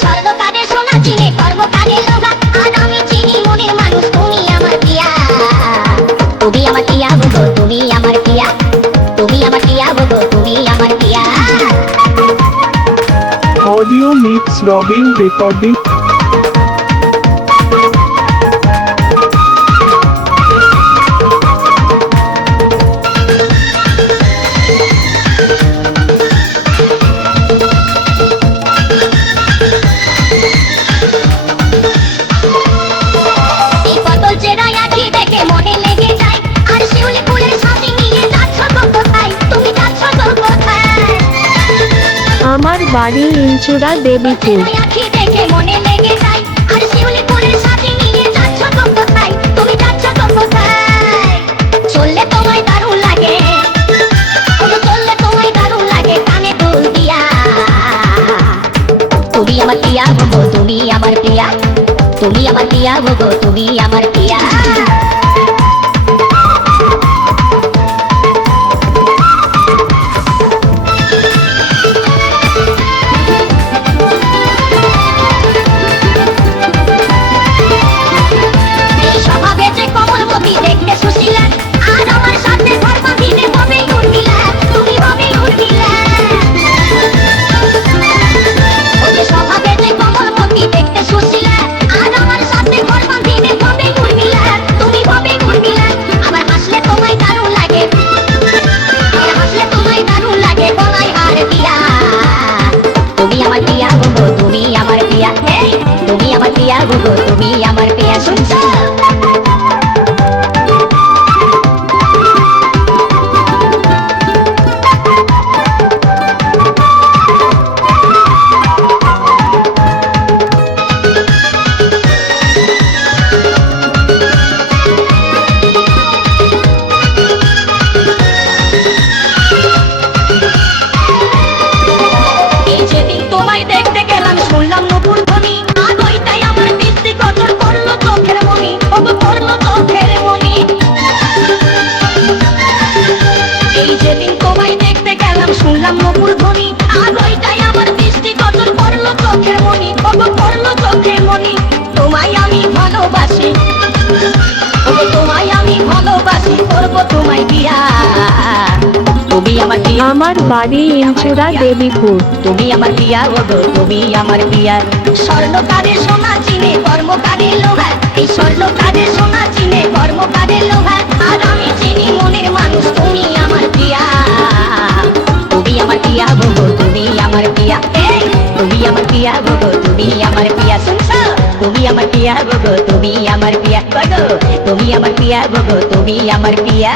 স্বর্ণকারে সোনা চিনে কর্মকারে লোভা, আর আমি চিনি মনের মানুষ তুমি আমার প্রিয়া। তুমি আমার প্রিয়া গো, তুমি আমার প্রিয়া, তুমি আমার প্রিয়া গো, তুমি আমার প্রিয়া। Audio Mix Robin Recording. এই পটল চেরাই আঁখি দেখে মনে লেগে যায়, আর শিউলি ফুলের সাথে নিয়ে যাচ্ছ গো কোথায়, তুমি যাচ্ছ গো কোথায়? আমার বাড়ি ইনচুরা দেবীপুর। আঁখি দেখে মনে লেগে যায়, আর শিউলি ফুলের সাথে নিয়ে যাচ্ছ গো কোথায়, তুমি যাচ্ছ গো কোথায়? চললে তোমায় দারুণ লাগে, চললে তোমায় দারুণ লাগে কানে দুল দিয়া। তুমি আমার প্রিয়া গো, তুমি আমার প্রিয়া, তুমি আমার প্রিয়া গো, তুমি আমার প্রিয়া। এই স্বভাবে যে কমলমতি দেখতে সুশীলা, আর আমার সাথে ঘর বাঁধিলে হবে উর্মিলা, তুমি হবে উর্মিলা। ওই যে স্বভাবে যে কমলমতি দেখতে সুশীলা, আর আমার সাথে ঘর বাঁধিলে হবে উর্মিলা, তুমি হবে উর্মিলা। আবার হাসলে তোমায় দারুণ লাগে, আবার হাসলে তোমায় দারুণ লাগে গলায় হার দিয়া। তুমি আমার প্রিয়া গো, তুমি আমার প্রিয়া, তুমি আমার প্রিয়া গো, তুমি আমার প্রিয়া। শুনছো? এই যেদিন তোমায় দেখতে গেলাম শুনলাম নপুর ধ্বনি, আর ওইটাই আমার দৃষ্টি গোচর করলো চোখের মনি, করলো চোখের মনি। এই যেদিন তোমায় দেখতে গেলাম শুনলাম নপুর ধ্বনি, আর ওইটাই আমার দৃষ্টি গোচর করলো চোখের মনি, করলো চোখের মনি। তোমায় আমি ভালোবাসি, তোমায় আমি ভালোবাসি, করবো তোমায় বিয়া। তুমি আমার প্রিয়া, আমার বাড়ি ইনচুরা দেবীপুর। তুমি আমার প্রিয়া গো, তুমি আমার প্রিয়া। স্বর্ণকারে সোনা চিনে কর্মকারে লোভা, এই স্বর্ণকারে সোনা চিনে কর্মকারে লোভা, আর আমি চিনি মনের মানুষ তুমি আমার প্রিয়া। তুমি আমার প্রিয়া গো, তুমি আমার প্রিয়া, তুমি আমার প্রিয়া গো, তুমি আমার প্রিয়া। শুনছো? তুমি আমার প্রিয়া গো, তুমি আমার প্রিয়া, তুমি আমার প্রিয়া গো, তুমি আমার প্রিয়া।